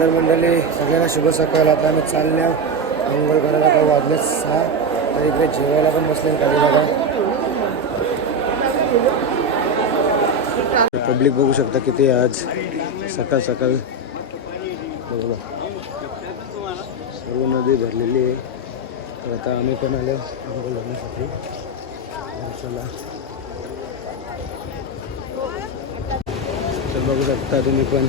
तर मंडळी सगळ्यांना शुभ सकाळ. आता आम्ही चालल्या अंघोळ करायला. का वाजले सहा. तर इकडे जेवायला पण बसले काही बघा. पब्लिक बघू शकता किती आज. सकाळ सकाळ. बघा. सर्व नदी भरलेली आहे. तर आता आम्ही पण आलो अंघोळ घालण्यासाठी चला. तर बघू शकता तुम्ही पण.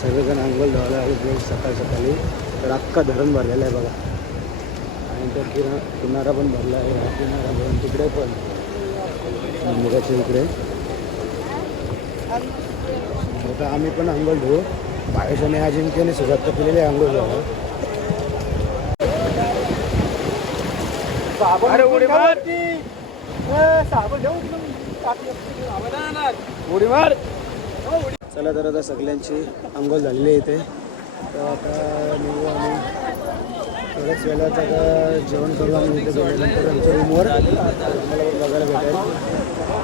सगळेजण अंघोळ धावायला आले सकाळ सकाळी. तर अख्खा धरण भरलेला आहे बघा. आणि तर किना किनारा पण भरला आहे. हा किनारा भरून तिकडे पण. मंदिराच्या इकडे. आता आम्ही पण अंघोळ धुवू. बाहेरच्याने अजिंक्यने सुरुवात तर केलेली अंघोळ अरे उडी मार. उडी मार. चला तर आता सगळ्यांची आंघोळ झालेली आहे इथे. तर आता निघू आम्ही. थोड्याच वेळात आता जेवण करू आम्ही इथे गेल्यानंतर आमच्या रूमवर. आम्हाला बघायला भेटेल.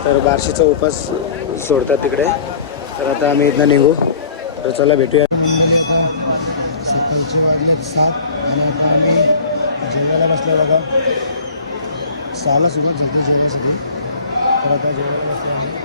तर बारशीचा उपास सोडतात तिकडे. तर आता आम्ही इथनं निघू. तर चला भेटूया. सकाळचे वाजलेत सात. आणि आता आम्ही जेवायला बसलो बघा. सहाला सुरुवात झाली जेवणासाठी तर आता जेवायला बसलो आम्ही.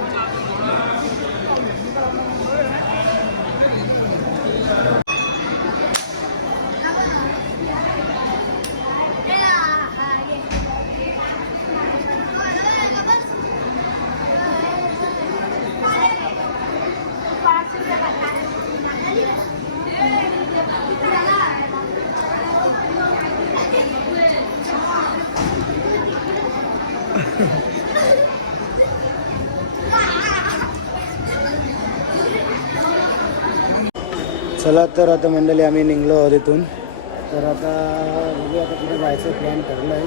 चला तर आता मंडळी आम्ही निघलो आहोत इथून. तर आता बघू आता कुठे जायचं प्लॅन ठरलं आहे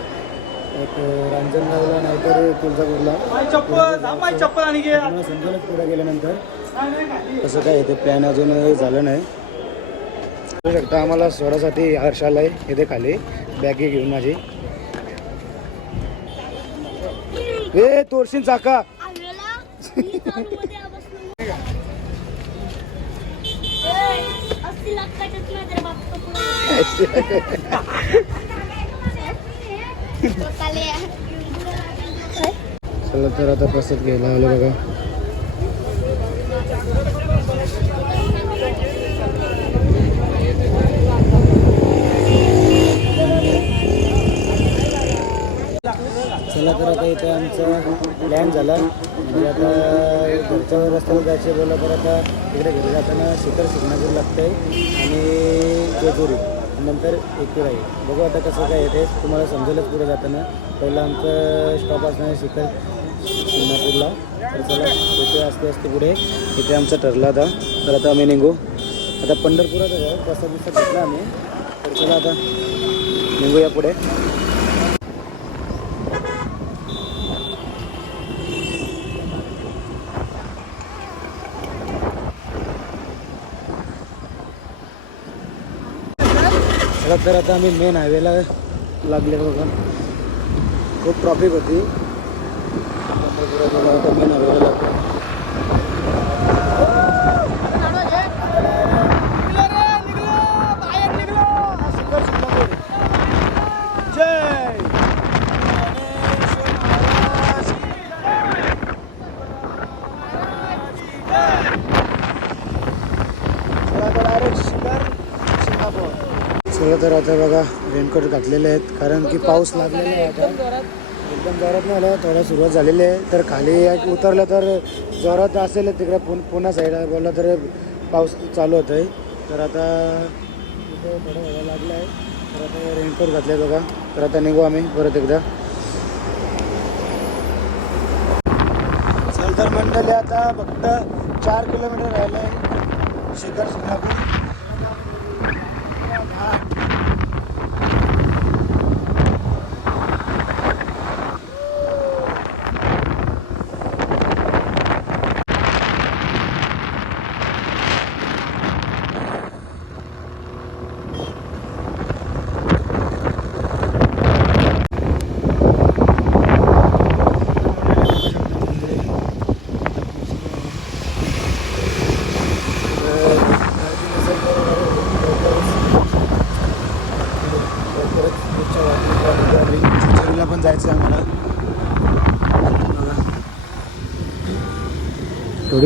एक रांजणगावला नाहीतर तुळजापूरला. समजेलच पुढे गेल्यानंतर. कसं काय इथे प्लॅन अजून झालं नाही. बघू शकता आम्हाला सोडासाठी हर्ष आलाय. इथे खाली बॅगी घेऊन माझी. ए तोरशीन चाका आलेला मी चालूमध्ये बसलो ए, अस्सी लाखाच्याच नाही रे बाप तो पुढे. काय? चला तर आता प्रसाद घ्यायला आलो बघा. चला तर आता इथे आमचं लँड झालं. म्हणजे आता तुमच्या रस्त्यावर जायचं बोललं तर आता इकडे घरी जाताना शिखर लागतं आहे आणि जेजुरी. नंतर एकूराई. बघू आता कसं काय येते तुम्हाला समजेलच पुढे जाताना. पहिलं आमचं स्टॉप असणार आहे शिखर शिंगणापूरला तर चला तिथे असते असते पुढे. इथे आमचं ठरला आता. तर आता आम्ही निघू. आता पंढरपुरात आहे. प्रसाद दिवसात घेतला आम्ही तर चला आता निघूया पुढे. चला तर आता आम्ही मेन हायवेला लागले बघा. खूप ट्रॉफिक होती. मेन हायवेला लागलो चला तर आता बघा रेनकोट घातलेले आहेत. कारण की पाऊस लागलेला आहे आता. एकदम जोरात नाही आला थोडा सुरुवात झालेली आहे. तर खाली उतरलं तर जोरात असेल तिकडे पुन पुन्हा साईडला बोलला तर पाऊस चालू होत आहे तर आता इथे थोडा वेळा लागला आहे तर आता रेनकोट घातले बघा. तर आता निघू आम्ही परत एकदा. चल तर मंडळी आता फक्त चार किलोमीटर राहिलं आहे शिखर शिंगणापूर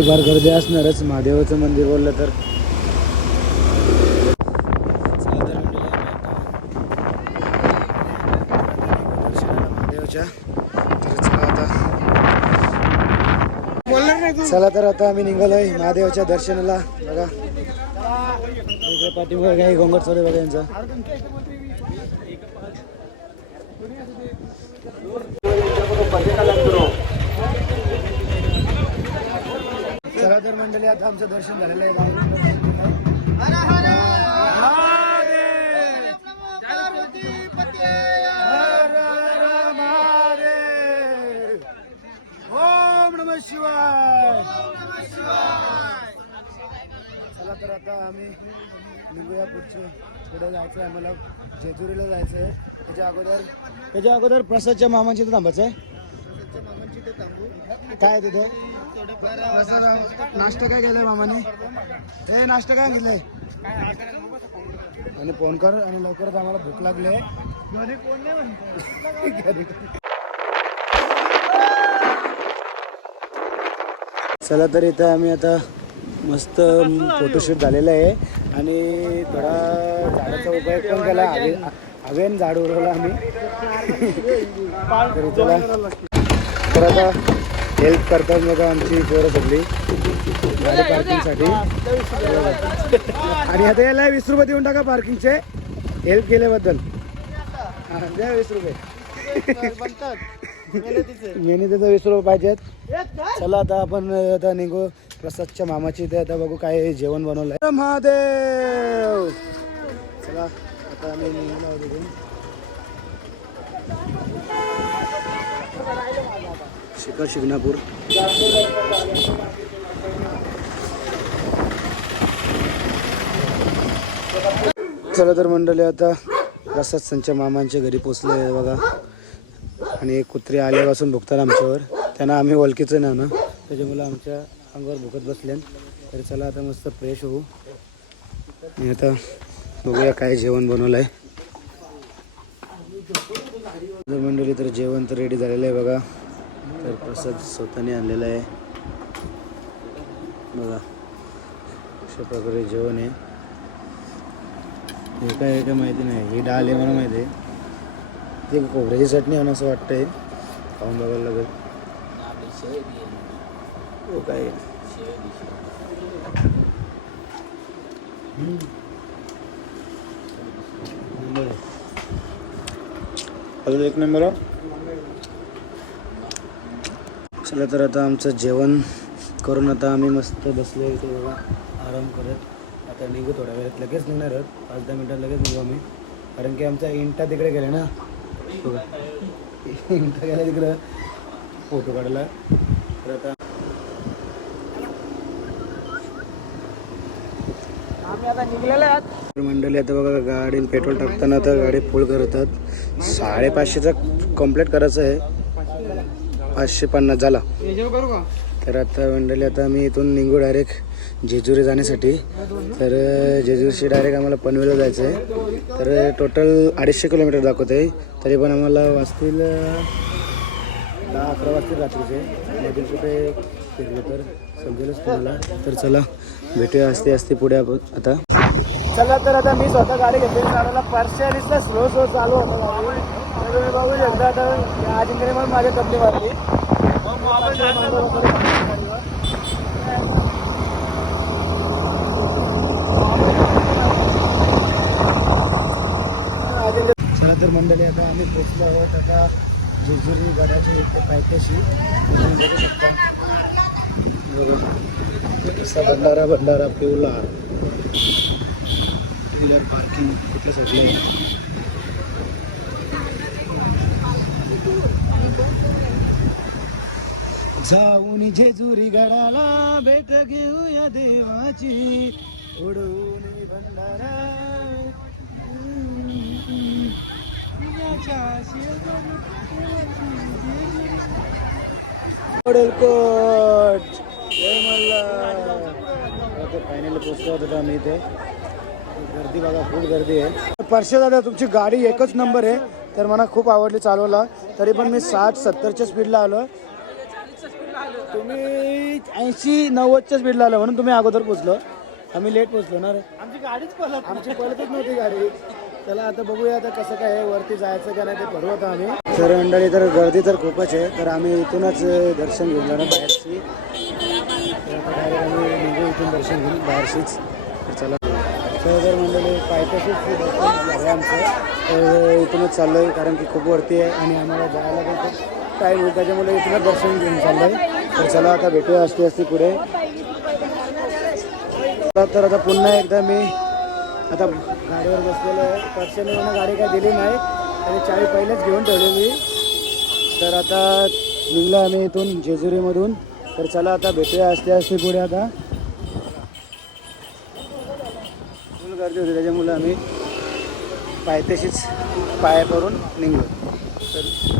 थोडीफार गर्दी असणारच. महादेवाचं मंदिर बोललं तर. चला तर आता आम्ही निघालोय महादेवाच्या दर्शनाला. बघा. पाठीमागे काही गोंगट चालू बघा यांचा. तर मंडळी आता आमचं दर्शन झालेलं आहे. शिवाय. चला तर आता आम्ही निघूया पुढचे. पुढे जायचं आहे आम्हाला जेजुरीला जायचं आहे त्याच्या अगोदर त्याच्या अगोदर प्रसादच्या मामांची इथं थांबायचं आहे काय तिथे? नाश्ता काय केलाय मामाने? ते नाश्ता काय घेतलंय आणि फोन कर आणि लवकरच आम्हाला भूक लागली आहे. चला तर इथं आम्ही आता मस्त फोटोशूट झालेलं आहे. आणि थोडा झाडाचा उपयोग पण केला. हवेन झाड उडवलं आम्ही. तर चला तर आता हेल्प करतात बघा आमची पोरं सगळी. गाडी पार्किंगसाठी आणि आता याला वीस रुपये देऊन टाका पार्किंगचे हेल्प केल्याबद्दल. द्या वीस रुपये. मेहनतीचं वीस रुपये पाहिजेत. चला आता आपण आता निघू. प्रसादच्या मामाची इथे आता बघू काय जेवण बनवलंय. महादेव! चला आता आम्ही शिखर शिंगणापूर. चला तर मंडळी आता प्रसाद संच्या मामांच्या घरी पोचले आहे बघा. आणि एक कुत्री आल्यापासून भुकतात आमच्यावर. त्यांना आम्ही ओळखीचं नाही ना त्याच्यामुळे आमच्या अंगावर भुकत बसल्यान तर चला आता मस्त फ्रेश होऊ. आणि आता बघूया काय जेवण बनवलं आहे मंडळी तर जेवण तर रेडी झालेलं आहे बघा. तर प्रसाद स्वतःने आणलेला आहे बघा अशा प्रकारे जेवण आहे हे काय आहे काय माहिती नाही ही डाळ आहे मला माहिती आहे ती खोबऱ्याची चटणी आहे असं असं वाटतंय खाऊन बघायला लागेल हो काय आहे? हम्म. नंबर आहे. अजून एक नंबर हो आहे. चला तर आता आमचं जेवण करून आता आम्ही मस्त बसलो इथे बघा. आराम करत. आता निघू थोड्या वेळात. लगेच निघणार आहोत. पाच दहा मिनिटात लगेच निघू आम्ही. कारण की आमचा इंटा तिकडे गेला ना. बघा. इंटा गेला तिकडं. फोटो काढला तर आता मंडळी आता बघा गाडी पेट्रोल टाकताना आता गाडी फुल करतात. साडेपाचशेचं कंप्लीट करायचं आहे. पाचशे पन्नास झाला. तर आता मंडळी आता आम्ही इथून निघू डायरेक्ट जेजुरी जाण्यासाठी. तर जेजुरीशी डायरेक्ट आम्हाला पनवेलला जायचं आहे तर टोटल अडीचशे किलोमीटर दाखवत आहे तरी पण आम्हाला वाजतील दहा अकरा वाजतील रात्रीचे. मधील कुठे फिरलो तर समजेलच तुम्हाला. तर चला भेटूया असते असते पुढे आपण आता. चला तर आता मी स्वतः गाडी घेतली. स्लो स्लो चालू होतं. तुम्ही बघू शकता आता अजिंक्यने पण माझ्या कपडी मारली. चला तर मंडळी आता आम्ही पोचलो आहोत आता जेजुरी गडाच्या इथे पायथ्याशी. बघू शकता. बघा. भंडारा भंडारा पिवला किलर पार्किंग कुठल्या साईडला जाऊन जेजुरी गडाला भेट घेऊया देवाची. उडवून भंडारा. फायनली पोचलो होतो आम्ही इथे. गर्दी बघा खूप गर्दी आहे. परशे दादा तुमची गाडी एकच नंबर आहे. तर मला खूप आवडली चालवायला. तरी पण मी साठ सत्तरच्या स्पीडला आलो तुम्ही ऐंशी नव्वदच्या स्पीडला आलो म्हणून तुम्ही अगोदर पोचलो आम्ही लेट पोचलो ना रे. आमची गाडीच पळत आमची पळतच नव्हती गाडी. चला आता बघूया आता कसं काय आहे वरती जायचं का नाही ते ठरवू आता आम्ही. तर मंडळी तर गर्दी तर खूपच आहे. तर आम्ही इथूनच दर्शन घेऊन जाणार बाहेरची. आम्ही निघू इथून दर्शन घेऊन बाहेरशीच तर चला. जर मंडळी पायथ्याशीच दर्शन झालं आमचं. तर इथूनच चाललो आहे कारण की खूप वरती आहे आणि आम्हाला जायला पण खूप टाईम होईल त्याच्यामुळे इथूनच दर्शन घेऊन चाललो आहे तर चला आता भेटूया असते असते पुढे. तर आता पुन्हा एकदा मी आता गाडीवर बसलेलो आहे. पक्षाने मला गाडी काय दिली नाही. आणि चावी पहिलेच घेऊन ठेवलेली तर आता निघलो आम्ही इथून जेजुरीमधून. तर चला आता भेटूया असते असते पुढे आता. फुल गर्दी होती त्याच्यामुळे आम्ही पायथ्याशीच पाया करून निघलो. तर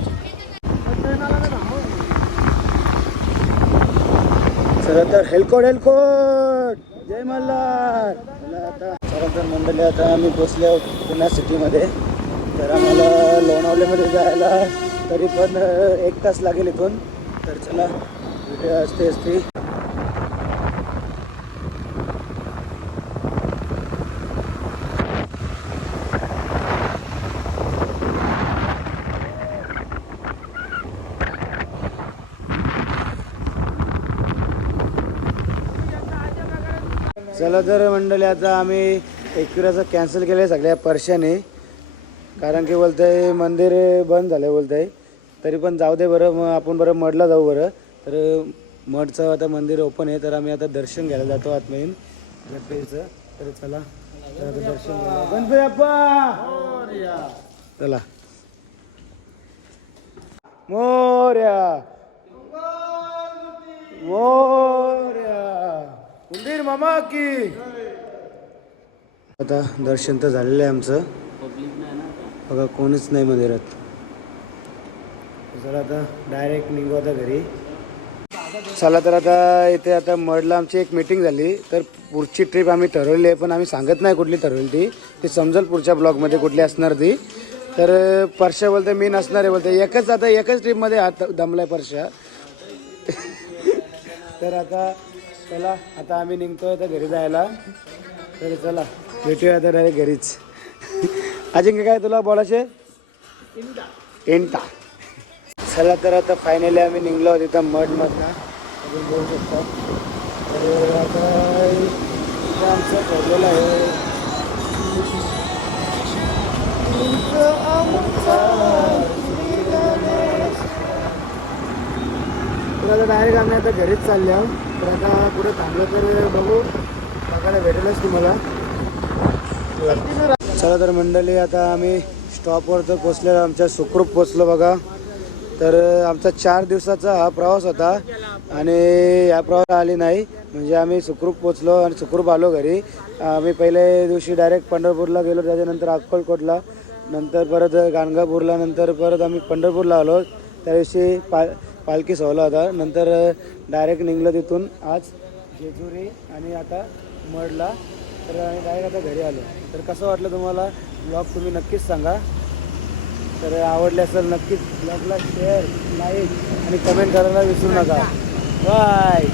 खरं तर हेलकोट हेलकोट! जय मल्हार! आता चला तर मंडळी आता आम्ही पोचले पुण्या सिटीमध्ये. तर आम्हाला लोणावल्यामध्ये जायला तरी पण एक तास लागेल इथून. तर चला भेटूया असते असते तर मंडळी आता आम्ही एकविराचं कॅन्सल केलं आहे सगळ्या परशाने कारण की बोलतंय मंदिर बंद झालं बोलतंय. तरी पण जाऊ दे बरं मग आपण बरं मडला जाऊ बरं. तर मडचं आता मंदिर ओपन आहे तर आम्ही आता दर्शन घ्यायला जातो आत्मेन गणपतीचं तर चला. दर्शन गणपती अप्पा चला. मोर्या. मोर्या. उंदीर मामा की। आता दर्शन तर झालेलं आहे आमचं. बघा कोणीच नाही मंदिरात. चला आता डायरेक्ट निघू आता घरी. चला तर आता इथे आता मडला आमची एक मीटिंग झाली. तर पुढची ट्रिप आम्ही ठरवली आहे पण आम्ही सांगत नाही कुठली ठरवली ती. ती समजेल पुढच्या ब्लॉगमध्ये कुठली असणार ती. तर परशा बोलते मी नसणार आहे बोलते एकच आता एकच ट्रिपमध्ये हात दमलाय परशा. तर आता चला आता आम्ही निघतोय आता घरी जायला. तर चला भेटूया आता डायरेक्ट घरीच. अजिंक्य काय तुला बोलायचे एंटा चला तर आता फायनली आम्ही निघलो तिथं इथं मठमधनं अजून बोलू शकतो. तर आता इथं आमचं ठरलेलं आहे. आता डायरेक्ट आम्ही आता घरीच चालले. आहोत तर आता पुढे थांबलं तर बघू. बघायला भेटेलच तुम्हाला चला तर मंडळी आता आम्ही स्टॉपवर तर पोचलो आमच्या सुखरूप पोचलो बघा. तर आमचा चार दिवसाचा हा प्रवास होता. आणि या प्रवास आली नाही. म्हणजे आम्ही सुखरूप पोचलो आणि सुखरूप आलो घरी. आम्ही पहिल्या दिवशी डायरेक्ट पंढरपूरला गेलो. त्याच्यानंतर अक्कलकोटला. नंतर परत गाणगापूरला. नंतर परत आम्ही पंढरपूरला आलो. त्या दिवशी पा पालखी सोहळा होता. नंतर डायरेक्ट निघलं तिथून. आज जेजुरी आणि आता मडला. तर आणि डायरेक्ट आता घरी आलो. तर कसं वाटलं तुम्हाला? ब्लॉग तुम्ही नक्कीच सांगा. तर आवडले असेल नक्कीच ब्लॉगला शेअर लाईक आणि कमेंट करायला विसरू नका. बाय